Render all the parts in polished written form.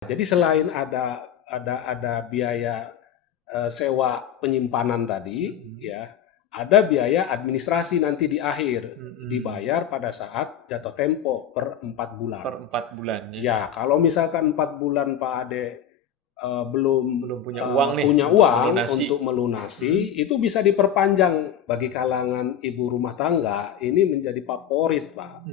Jadi selain ada biaya sewa penyimpanan tadi, ya, ada biaya administrasi nanti di akhir dibayar pada saat jatuh tempo per 4 bulan. Per 4 bulan ya. Ya, kalau misalkan 4 bulan Pak Ade belum punya uang nih punya untuk uang melunasi. untuk melunasi, itu bisa diperpanjang bagi kalangan ibu rumah tangga. Ini menjadi favorit, Pak.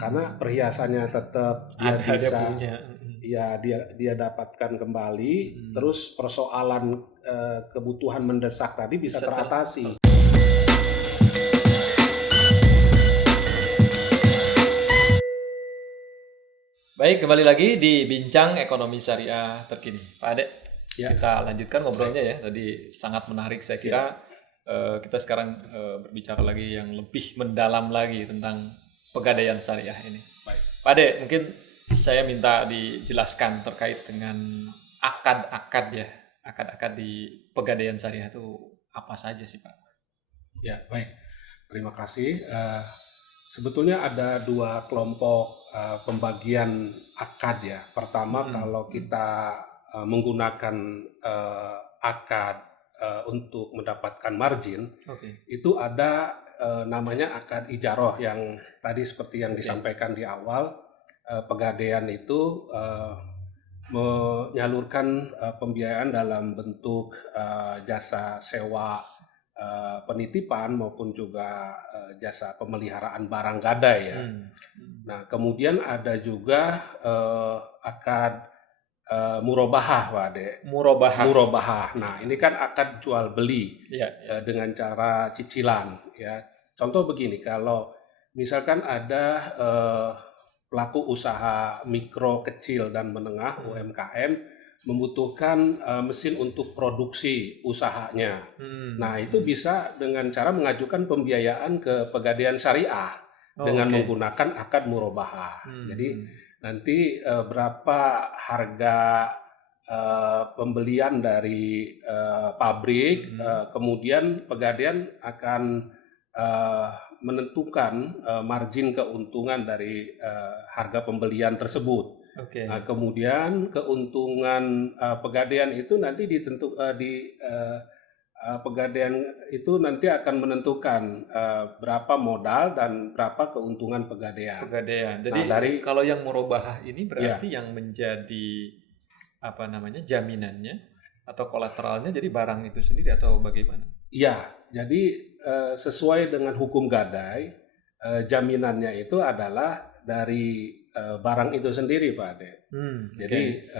Karena perhiasannya tetap dia Ada bisa punya. ya dia dapatkan kembali, terus persoalan kebutuhan mendesak tadi bisa teratasi. Baik, kembali lagi di Bincang Ekonomi Syariah Terkini. Pak Ade, Ya. kita lanjutkan ngobrolnya ya. Tadi sangat menarik, saya kira kita sekarang berbicara lagi yang lebih mendalam lagi tentang pegadaian syariah ini. Baik. Pak Ade, mungkin saya minta dijelaskan terkait dengan akad-akad ya. Akad-akad di pegadaian syariah itu apa saja sih, Pak? Ya, baik. Terima kasih. Sebetulnya ada dua kelompok pembagian akad ya. Pertama, kalau kita menggunakan akad untuk mendapatkan margin, itu ada namanya akad ijaroh yang tadi seperti yang disampaikan di awal. Pegadaian itu menyalurkan pembiayaan dalam bentuk jasa sewa penitipan maupun juga jasa pemeliharaan barang gadai ya. Nah, kemudian ada juga akad murobahah, Pak Ade. Murobahah. Nah, ini kan akad jual beli dengan cara cicilan ya. Contoh begini, kalau misalkan ada pelaku usaha mikro, kecil dan menengah UMKM membutuhkan mesin untuk produksi usahanya. Nah, itu bisa dengan cara mengajukan pembiayaan ke pegadaian syariah dengan menggunakan akad murobahah. Jadi nanti berapa harga pembelian dari pabrik, kemudian pegadaian akan menentukan margin keuntungan dari harga pembelian tersebut. Nah, kemudian keuntungan pegadaian itu nanti pegadaian itu nanti akan menentukan berapa modal dan berapa keuntungan pegadaian. Jadi kalau yang murobahah ini berarti yang menjadi jaminannya atau kolateralnya jadi barang itu sendiri atau bagaimana? Iya, jadi sesuai dengan hukum gadai, jaminannya itu adalah dari barang itu sendiri, Pak Ade. Jadi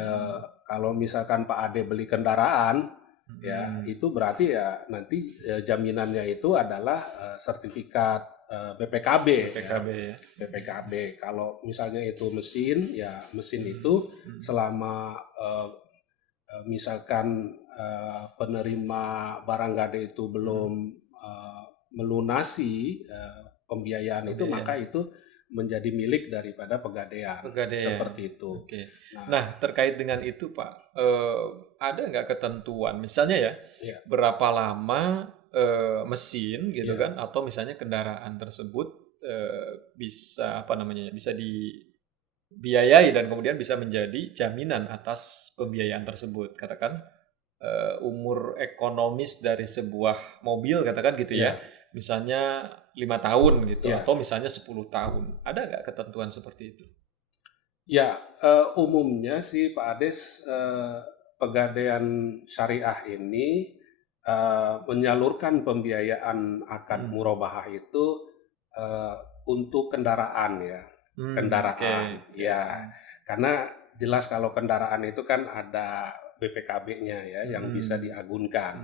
kalau misalkan Pak Ade beli kendaraan, ya itu berarti ya nanti jaminannya itu adalah sertifikat BPKB. BPKB. Kalau misalnya itu mesin, ya mesin itu selama misalkan penerima barang gadai itu belum melunasi pembiayaan itu, maka itu menjadi milik daripada pegadaian. Seperti itu. Nah, terkait dengan itu Pak, ada nggak ketentuan misalnya ya, berapa lama mesin gitu kan, atau misalnya kendaraan tersebut bisa bisa dibiayai dan kemudian bisa menjadi jaminan atas pembiayaan tersebut. Katakan umur ekonomis dari sebuah mobil katakan gitu ya, misalnya 5 tahun gitu, atau misalnya 10 tahun. Ada nggak ketentuan seperti itu? Ya, umumnya sih Pak Ades, pegadaian syariah ini menyalurkan pembiayaan akad murobahah itu untuk kendaraan ya. Kendaraan. Ya, karena jelas kalau kendaraan itu kan ada BPKB-nya ya yang bisa diagunkan.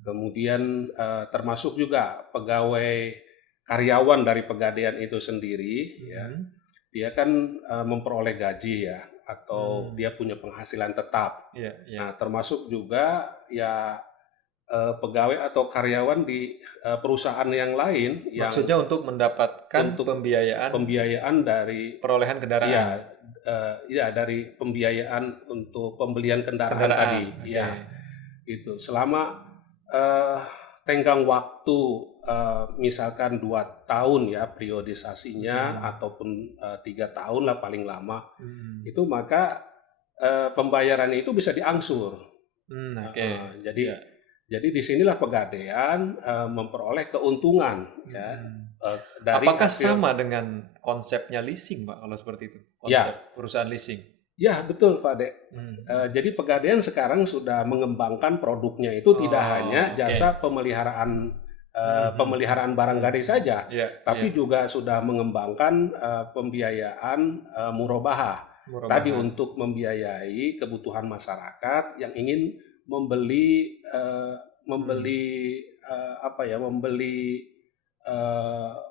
Kemudian termasuk juga pegawai karyawan dari pegadaian itu sendiri ya. Dia kan memperoleh gaji ya, atau dia punya penghasilan tetap. Nah, termasuk juga ya pegawai atau karyawan di perusahaan yang lain yang maksudnya untuk mendapatkan pembiayaan dari perolehan kendaraan. Dari pembiayaan untuk pembelian kendaraan tadi. Ya, itu selama tenggang waktu misalkan 2 tahun ya periodisasinya, ataupun 3 tahun lah paling lama, itu maka pembayaran itu bisa diangsur. Oke. Jadi Ya. jadi disinilah Pegadaian memperoleh keuntungan ya dari Apakah hasil. sama dengan konsepnya leasing, Pak, kalau seperti itu? Ya, Konsep perusahaan leasing. ya betul Pak Dek. Hmm. Jadi Pegadaian sekarang sudah mengembangkan produknya itu tidak hanya oke. jasa pemeliharaan barang gadai saja, Ya, tapi ya. juga sudah mengembangkan pembiayaan murabahah. Murabahah. Tadi untuk membiayai kebutuhan masyarakat yang ingin membeli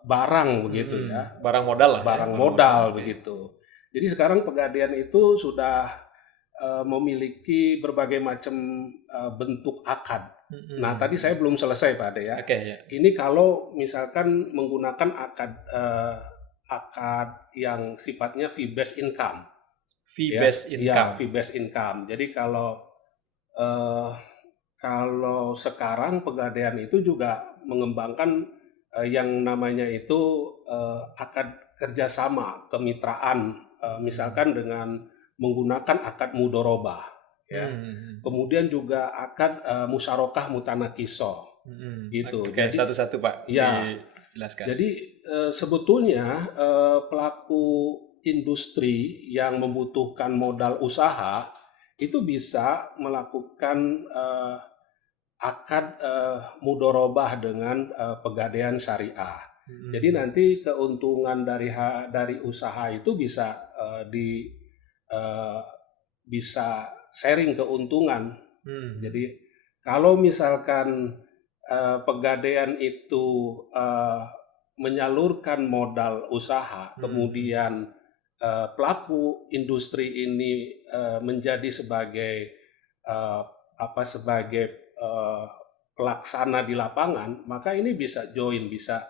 barang begitu ya. Barang modal lah. Barang ya. modal Oke. begitu. Jadi sekarang Pegadaian itu sudah memiliki berbagai macam bentuk akad. Nah, tadi saya belum selesai Pak Ade ya. Oke, ya. Ini kalau misalkan menggunakan akad yang sifatnya fee-based income. Fee-based income. Ya, fee-based income. Jadi kalau sekarang Pegadaian itu juga mengembangkan yang namanya itu akad kerjasama kemitraan, misalkan dengan menggunakan akad mudorobah, ya. Kemudian juga akad musyarakah mutanakisoh, gitu. Oke, Jadi satu-satu Pak, ya, dijelaskan. jadi sebetulnya pelaku industri yang membutuhkan modal usaha itu bisa melakukan akad mudorobah dengan Pegadaian Syariah. Jadi nanti keuntungan dari usaha itu bisa bisa sharing keuntungan. Jadi kalau misalkan Pegadaian itu menyalurkan modal usaha, kemudian pelaku industri ini menjadi sebagai pelaksana di lapangan, maka ini bisa join, bisa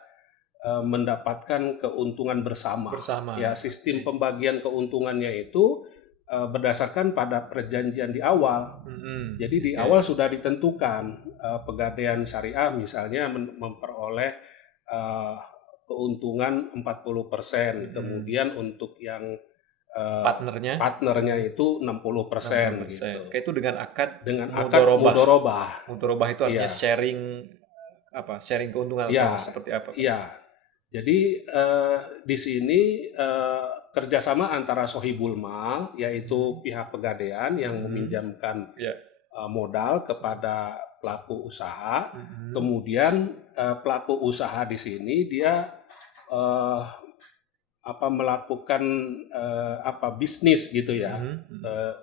mendapatkan keuntungan bersama. Ya, sistem pembagian keuntungannya itu berdasarkan pada perjanjian di awal. Jadi di awal sudah ditentukan Pegadaian Syariah misalnya memperoleh keuntungan 40%, kemudian untuk yang partnernya itu 60%, gitu. Itu dengan akad mudorobah. Mudorobah itu artinya sharing keuntungan atau seperti apa? Iya. Jadi di sini kerjasama antara sohibul mal, yaitu pihak Pegadaian yang meminjamkan modal kepada pelaku usaha, kemudian pelaku usaha di sini dia melakukan bisnis gitu ya,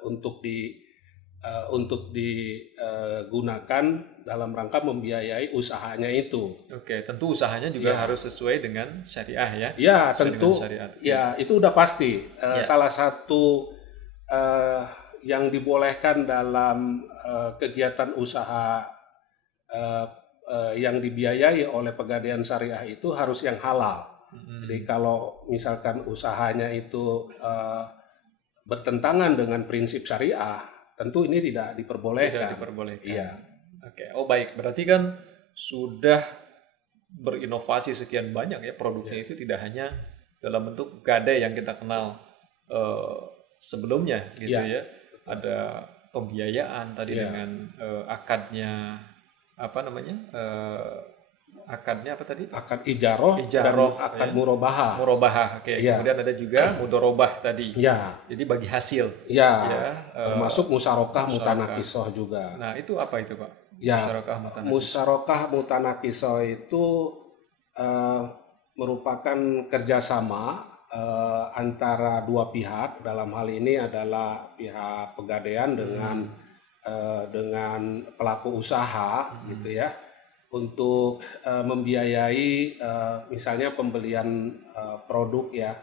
untuk digunakan dalam rangka membiayai usahanya itu. Oke, tentu usahanya juga harus sesuai dengan syariah ya. Ya, tentu. Ya, itu udah pasti. Salah satu yang dibolehkan dalam kegiatan usaha yang dibiayai oleh Pegadaian Syariah itu harus yang halal. Jadi kalau misalkan usahanya itu bertentangan dengan prinsip syariah, tentu ini tidak diperbolehkan. Iya. Oke. Oh baik, berarti kan sudah berinovasi sekian banyak ya produknya itu tidak hanya dalam bentuk gadai yang kita kenal sebelumnya gitu ya. Ada pembiayaan tadi dengan akadnya akadnya apa tadi? Akad ijaroh dan akad murabahah. Oke. Kemudian ada juga mudorobah tadi. Jadi bagi hasil. Termasuk musyarakah mutanakisoh juga. Nah, itu apa itu, Pak? Musyarakah mutanakisoh itu merupakan kerjasama antara dua pihak. Dalam hal ini adalah pihak Pegadaian dengan pelaku usaha, gitu ya, untuk membiayai misalnya pembelian produk ya,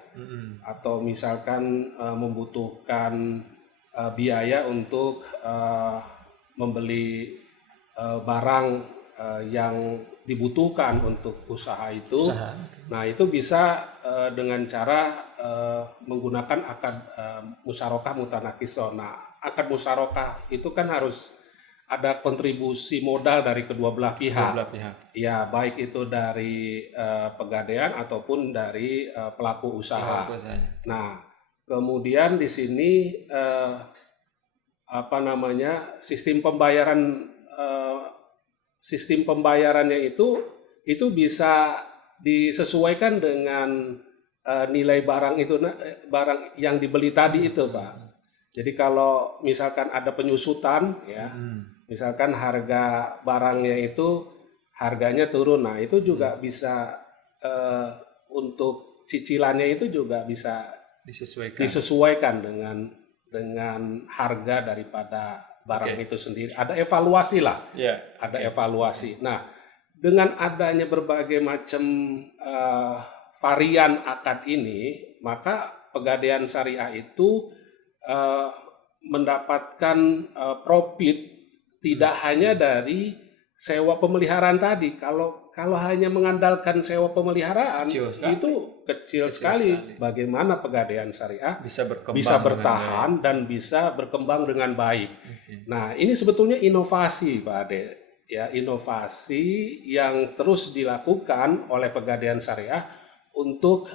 atau misalkan membutuhkan biaya untuk membeli barang yang dibutuhkan untuk usaha itu. Nah, itu bisa dengan cara menggunakan akad musyarakah mutanakisoh. Nah, akad musyarakah itu kan harus ada kontribusi modal dari kedua belah pihak. Ya, baik itu dari Pegadaian ataupun dari pelaku usaha. Nah, kemudian di sini apa namanya, sistem pembayarannya itu bisa disesuaikan dengan nilai barang itu, barang yang dibeli tadi itu, Pak. Jadi kalau misalkan ada penyusutan ya, misalkan harga barangnya itu harganya turun, nah itu juga bisa untuk cicilannya itu juga bisa disesuaikan dengan harga daripada barang itu sendiri. Ada evaluasi lah, ada evaluasi. Nah, dengan adanya berbagai macam varian akad ini, maka Pegadaian Syariah itu mendapatkan profit tidak hanya dari sewa pemeliharaan tadi. Kalau hanya mengandalkan sewa pemeliharaan itu kecil sekali. Bagaimana Pegadaian Syariah bisa bertahan dan bisa berkembang dengan baik. Nah, ini sebetulnya inovasi, Pak Ade. Ya, inovasi yang terus dilakukan oleh Pegadaian Syariah untuk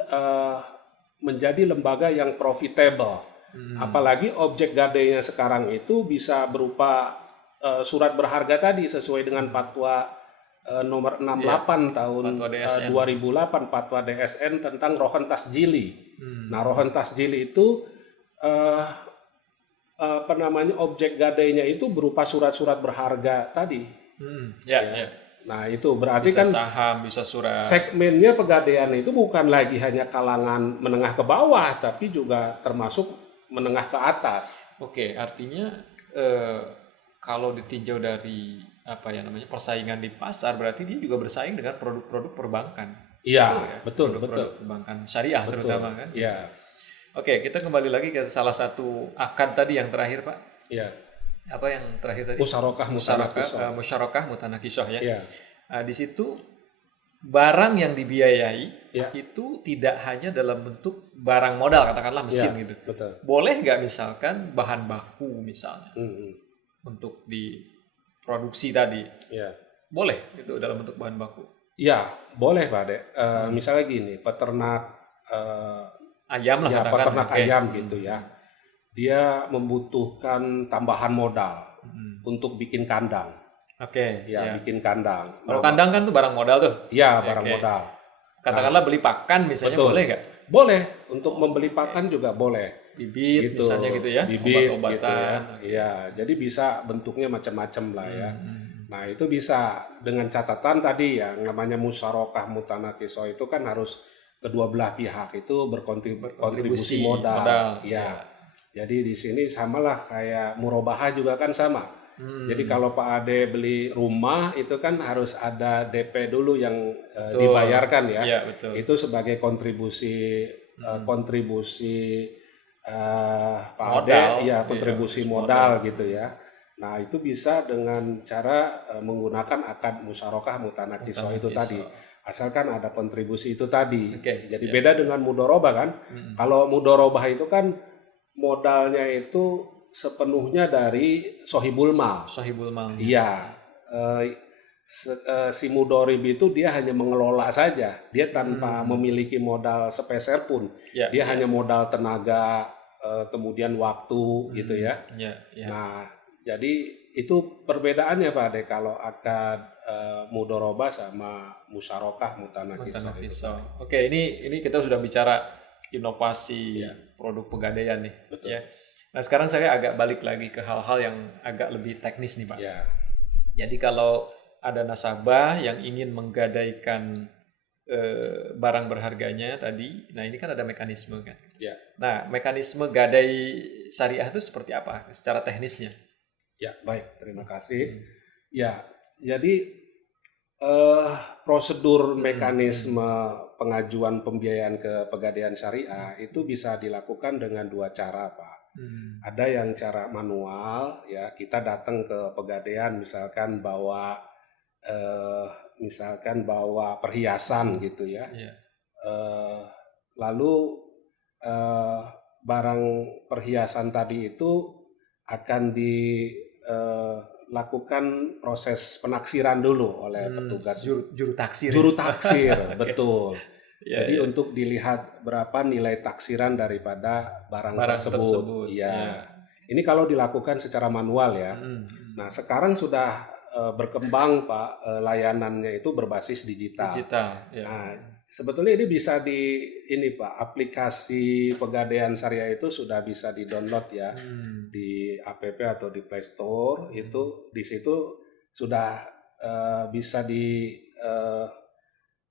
menjadi lembaga yang profitable. Apalagi objek gadainya sekarang itu bisa berupa surat berharga tadi sesuai dengan fatwa nomor 68 tahun 2008, fatwa DSN tentang rohan tasjili. Nah, rohan tasjili itu apa namanya, objek gadainya itu berupa surat-surat berharga tadi. Nah, itu berarti bisa kan saham, bisa surat. Segmennya Pegadaian itu bukan lagi hanya kalangan menengah ke bawah, tapi juga termasuk menengah ke atas. Oke, artinya kalau ditinjau dari persaingan di pasar, berarti dia juga bersaing dengan produk-produk perbankan. Iya, betul. Perbankan syariah terutama kan. Iya. Oke, kita kembali lagi ke salah satu akad tadi yang terakhir, Pak. Iya. Apa yang terakhir tadi? Musyarakah mutanakisah ya. Iya. Nah, di situ barang yang dibiayai itu tidak hanya dalam bentuk barang modal, katakanlah mesin gitu. Betul. Boleh nggak misalkan bahan baku misalnya untuk diproduksi tadi? Iya. Boleh itu dalam bentuk bahan baku? Iya, boleh, Pak Ade. Misalnya gini, peternak ayam lah, peternak ayam gitu ya. Dia membutuhkan tambahan modal untuk bikin kandang. Bikin kandang. Kalau kandang kan tuh barang modal tuh. Iya, barang modal. Katakanlah beli pakan misalnya, boleh nggak? Boleh, untuk membeli pakan juga boleh. Bibit gitu, misalnya gitu ya. Bibit obat-obatan. Gitu ya. Iya, jadi bisa bentuknya macam-macam lah ya. Nah, itu bisa dengan catatan tadi ya, namanya musyarakah mutanakisah itu kan harus kedua belah pihak itu berkontribusi modal. Ya. Jadi di sini samalah kayak murabahah juga kan sama. Jadi kalau Pak Ade beli rumah itu kan harus ada DP dulu yang dibayarkan ya. Iya, betul. Itu sebagai kontribusi Pak Ade, kontribusi modal gitu ya. Nah, itu bisa dengan cara menggunakan akad musyarakah mutanakisah itu tadi. Asalkan ada kontribusi itu tadi. Jadi beda dengan mudharabah kan. Kalau mudharabah itu kan modalnya itu sepenuhnya dari sohibul mal. Iya. Si mudharib itu dia hanya mengelola saja. Dia tanpa memiliki modal sepeser pun. Dia hanya modal tenaga, kemudian waktu gitu ya. Nah, jadi itu perbedaannya Pak Ade kalau akad mudharabah sama musyarakah mutanakisah. Oke, ini kita sudah bicara inovasi produk Pegadaian nih. Betul. Ya. Nah, sekarang saya agak balik lagi ke hal-hal yang agak lebih teknis nih Pak. Jadi kalau ada nasabah yang ingin menggadaikan barang berharganya tadi, nah ini kan ada mekanisme kan. Nah, mekanisme gadai syariah itu seperti apa secara teknisnya? Ya, baik, terima kasih. Ya, jadi prosedur mekanisme pengajuan pembiayaan ke Pegadaian Syariah itu bisa dilakukan dengan dua cara, Pak. Ada yang cara manual, ya kita datang ke Pegadaian misalkan bawa perhiasan gitu ya. Lalu barang perhiasan tadi itu akan dilakukan proses penaksiran dulu oleh petugas juru taksir. Betul. Jadi untuk dilihat berapa nilai taksiran daripada barang tersebut. Ini kalau dilakukan secara manual ya. Nah, sekarang sudah berkembang Pak, layanannya itu berbasis digital. Ya. Nah, sebetulnya ini bisa ini Pak, aplikasi Pegadaian Syariah itu sudah bisa di-download ya di app atau di Play Store. Itu di situ sudah bisa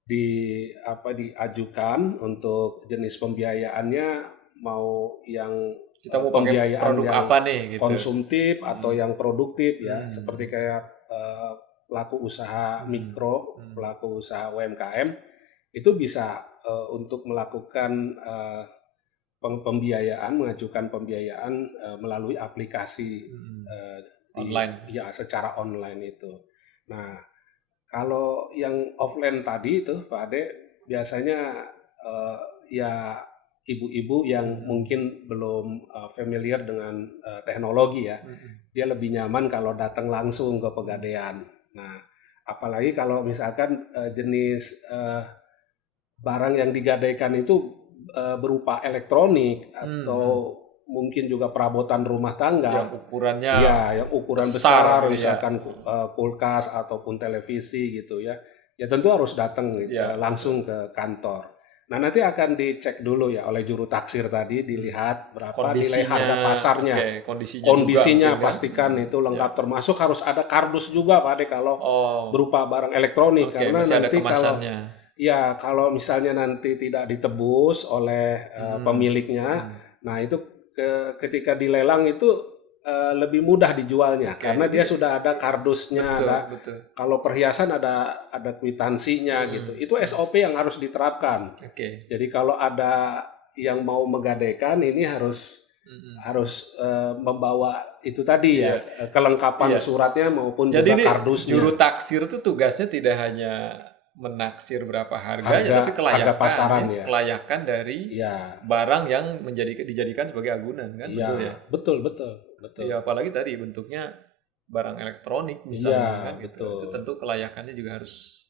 diajukan untuk jenis pembiayaannya, mau yang kita mau pakai pembiayaan produk yang apa nih gitu. konsumtif atau yang produktif ya, seperti kayak pelaku usaha mikro, pelaku usaha UMKM itu bisa untuk melakukan pembiayaan, mengajukan pembiayaan melalui aplikasi online. Ya, secara online itu. Nah, kalau yang offline tadi itu Pak Ade, biasanya ya ibu-ibu yang mungkin belum familiar dengan teknologi ya, dia lebih nyaman kalau datang langsung ke Pegadaian. Nah, apalagi kalau misalkan jenis barang yang digadaikan itu berupa elektronik atau mungkin juga perabotan rumah tangga yang ukurannya yang ukuran besar, besar misalkan kulkas ataupun televisi gitu ya tentu harus datang langsung ke kantor. Nah, nanti akan dicek dulu ya oleh juru taksir tadi, dilihat berapa nilai harga pasarnya, kondisinya juga, pastikan itu lengkap, termasuk harus ada kardus juga Pak Ade kalau berupa barang elektronik, karena nanti kalau misalnya nanti tidak ditebus oleh pemiliknya, nah itu ketika dilelang itu lebih mudah dijualnya, karena dia sudah ada kardusnya, betul. Kalau perhiasan ada kwitansinya gitu. Itu SOP yang harus diterapkan. Jadi kalau ada yang mau menggadaikan ini harus membawa itu tadi ya, kelengkapan suratnya maupun jadi juga kardusnya. Juru taksir itu tugasnya tidak hanya menaksir berapa harganya, tapi harga pasaran kelayakan dari barang yang dijadikan sebagai agunan kan, betul. Ya, apalagi tadi bentuknya barang elektronik misalnya kan, gitu. Itu tentu kelayakannya juga harus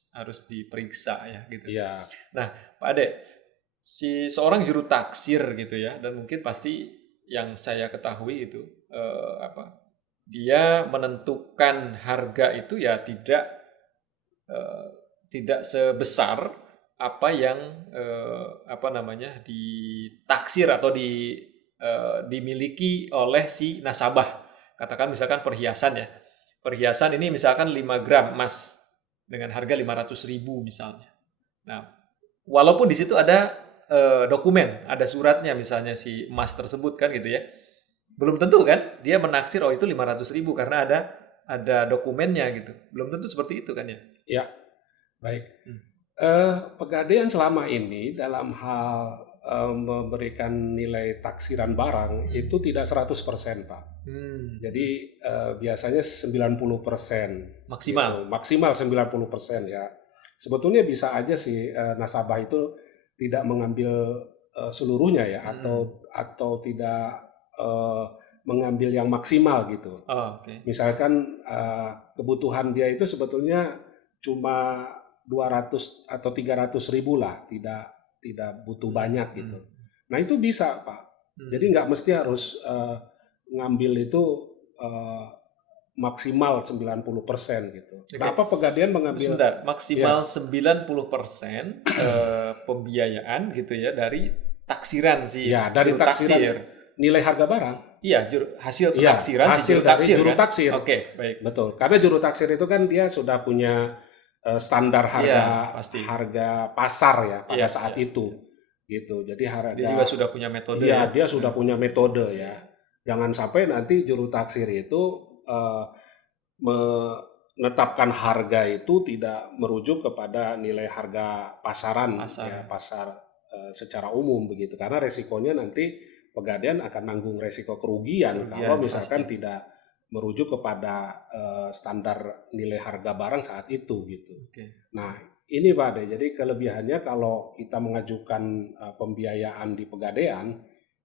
diperiksa ya gitu. Nah, Pak Ade, seorang juru taksir gitu ya, dan mungkin pasti yang saya ketahui itu dia menentukan harga itu ya tidak sebesar apa yang ditaksir atau dimiliki oleh si nasabah. Katakan misalkan perhiasan ya. Perhiasan ini misalkan 5 gram emas dengan harga 500.000 misalnya. Nah, walaupun di situ ada dokumen, ada suratnya misalnya si emas tersebut kan gitu ya. Belum tentu kan dia menaksir itu 500.000 karena ada dokumennya gitu. Belum tentu seperti itu kan ya. Ya. Baik. Pegadaian selama ini dalam hal memberikan nilai taksiran barang itu tidak 100% Pak. Jadi biasanya 90% maksimal. Gitu. Maksimal 90% ya. Sebetulnya bisa aja sih nasabah itu tidak mengambil seluruhnya ya, atau tidak mengambil yang maksimal gitu. Misalkan kebutuhan dia itu sebetulnya cuma 200 atau 300.000 lah, tidak butuh banyak gitu. Nah, itu bisa Pak. Jadi nggak mesti harus ngambil itu maksimal 90% gitu. Kenapa Pegadaian mengambil maksimal 90% pembiayaan gitu ya dari taksiran sih. Ya, dari taksiran nilai harga barang. Iya, hasil taksiran hasil dari juru taksir. Oke, baik. Betul. Karena juru taksir itu kan dia sudah punya standar harga pasar ya pada saat itu gitu. Jadi dia juga sudah punya metode. Iya, dia sudah punya metode ya. Jangan sampai nanti juru taksir itu menetapkan harga itu tidak merujuk kepada nilai harga pasaran ya, pasar secara umum begitu, karena resikonya nanti Pegadaian akan nanggung resiko kerugian kalau misalkan tidak merujuk kepada standar nilai harga barang saat itu gitu. Nah, ini Pak Ade, jadi kelebihannya kalau kita mengajukan pembiayaan di Pegadaian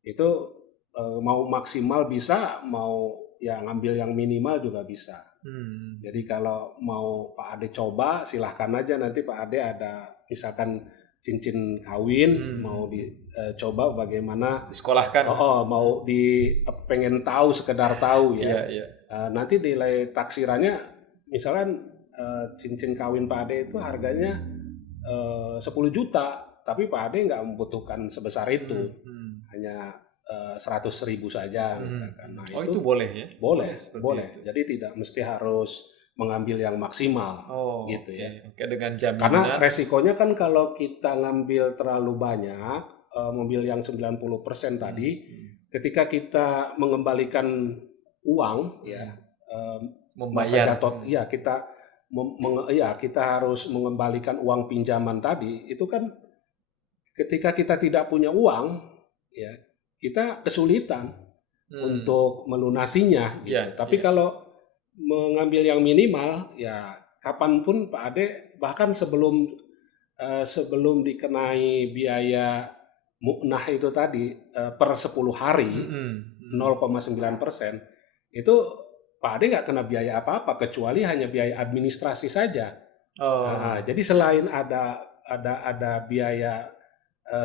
itu mau maksimal bisa, mau ngambil yang minimal juga bisa. Jadi kalau mau Pak Ade coba silahkan aja, nanti Pak Ade ada misalkan cincin kawin, mau dicoba bagaimana Disekolahkan. mau pengen tahu, sekedar tahu ya. Iya. Nanti nilai taksirannya misalkan cincin kawin Pak Ade itu harganya 10 juta, tapi Pak Ade nggak membutuhkan sebesar itu, hanya 100.000 saja misalkan. Nah, itu boleh ya? Boleh. Itu. Jadi tidak mesti harus mengambil yang maksimal, gitu ya. Oke, dengan jaminan. Karena resikonya kan kalau kita ngambil terlalu banyak, mobil yang 90% tadi, ketika kita mengembalikan uang, ya, membayar, kita harus mengembalikan uang pinjaman tadi. Itu kan ketika kita tidak punya uang, ya, kita kesulitan untuk melunasinya. Gitu. Tapi kalau mengambil yang minimal, ya kapanpun Pak Ade, bahkan sebelum dikenai biaya muknah itu tadi per 10 hari 0,9%, itu Pak Ade nggak kena biaya apa-apa kecuali hanya biaya administrasi saja. Jadi selain ada biaya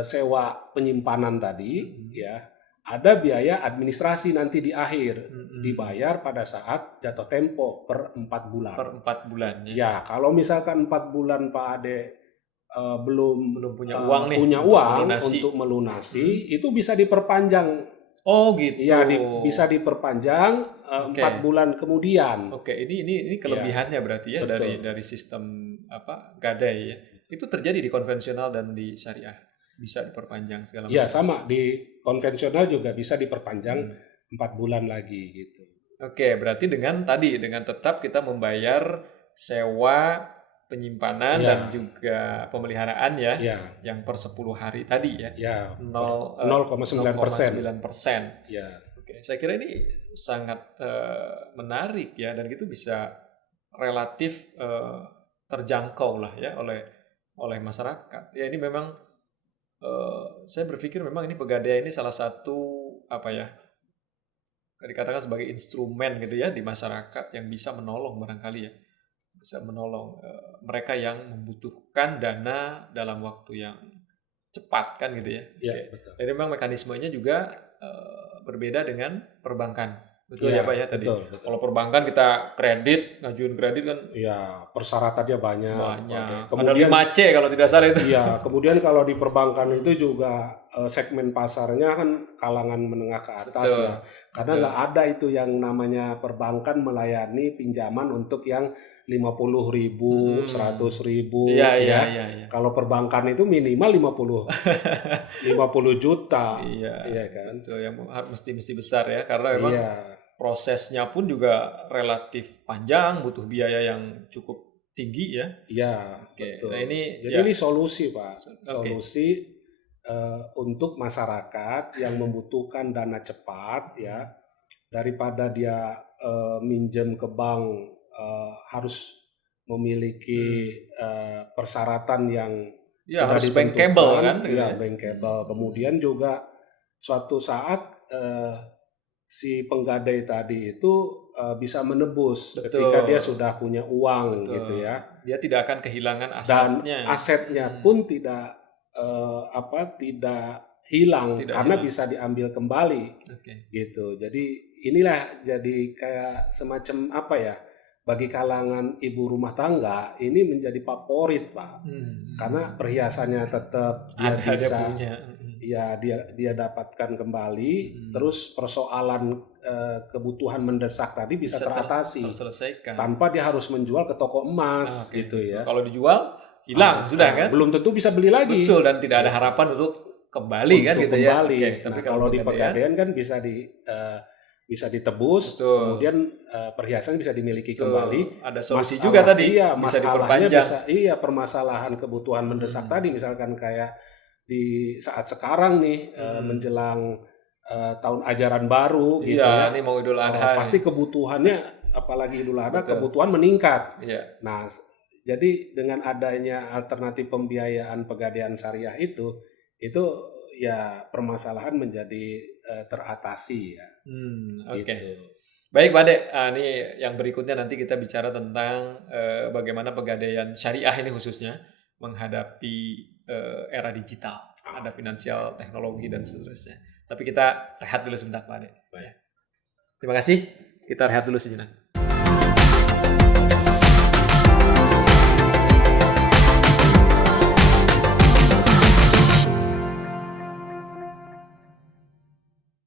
sewa penyimpanan tadi, ya, ada biaya administrasi nanti di akhir, dibayar pada saat jatuh tempo per 4 bulan. Per 4 bulan. Ya, kalau misalkan 4 bulan Pak Ade belum punya uang untuk melunasi, itu bisa diperpanjang. Oh gitu. Ya, bisa diperpanjang 4 bulan kemudian. Oke, ini kelebihannya berarti ya dari sistem gadai ya. Itu terjadi di konvensional dan di syariah. Bisa diperpanjang segala macam. Iya, sama, di konvensional juga bisa diperpanjang 4 bulan lagi gitu. Oke, berarti dengan tetap kita membayar sewa penyimpanan dan juga pemeliharaan ya, yang per 10 hari tadi ya. 0,9%. Ya. Oke, saya kira ini sangat menarik ya, dan itu bisa relatif terjangkau lah ya oleh masyarakat. Ya, ini memang saya berpikir memang ini Pegadaian ini salah satu dikatakan sebagai instrumen gitu ya di masyarakat yang bisa menolong barangkali ya, bisa menolong mereka yang membutuhkan dana dalam waktu yang cepat kan gitu ya. Betul. Jadi memang mekanismenya juga berbeda dengan perbankan. Betul ya Pak ya tadi. Betul. Kalau perbankan kita ngajuin kredit kan. Iya, persyaratannya banyak. Kemudian ada 5C kalau tidak salah itu. Iya, kemudian kalau di perbankan itu juga segmen pasarnya kan kalangan menengah ke atas. Betul. Ya. Karena nggak ada itu yang namanya perbankan melayani pinjaman untuk yang 50.000, 100.000. Iya. Kalau perbankan itu minimal 50 juta. Iya kan. Betul, yang mesti besar ya, karena memang prosesnya pun juga relatif panjang, butuh biaya yang cukup tinggi ya. Iya, betul. Nah, ini solusi Pak. Solusi untuk masyarakat yang membutuhkan dana cepat ya, daripada dia minjem ke bank harus memiliki persyaratan yang sudah harus bankable kan? Iya, bankable. Kemudian juga suatu saat si penggadai tadi itu bisa menebus ketika dia sudah punya uang. Gitu ya. Dia tidak akan kehilangan asetnya. Dan asetnya pun tidak hilang karena bisa diambil kembali. Gitu. Jadi inilah jadi kayak semacam bagi kalangan ibu rumah tangga ini menjadi favorit Pak. Karena perhiasannya tetap dia dapatkan kembali, terus persoalan kebutuhan mendesak tadi bisa teratasi tanpa dia harus menjual ke toko emas gitu ya. Kalau dijual hilang sudah kan? Belum tentu bisa beli lagi. Betul, dan tidak ada harapan untuk kembali kan gitu ya. Tapi kalau di Pegadaian kan bisa ditebus, kemudian perhiasan bisa dimiliki kembali. Ada solusi juga tadi, bisa diperpanjang. Permasalahan kebutuhan mendesak tadi, misalkan kayak di saat sekarang nih menjelang tahun ajaran baru gitu ya. Ini mau Idul Adha. Pasti kebutuhannya, apalagi Idul Adha, kebutuhan meningkat. Nah, jadi dengan adanya alternatif pembiayaan Pegadaian Syariah itu ya permasalahan menjadi teratasi ya. Gitu. Baik Pak Ade, ini yang berikutnya nanti kita bicara tentang bagaimana Pegadaian Syariah ini khususnya menghadapi era digital, ada finansial teknologi dan seterusnya. Tapi kita rehat dulu sebentar Pak Ade. Baik. Terima kasih. Kita rehat dulu sejenak.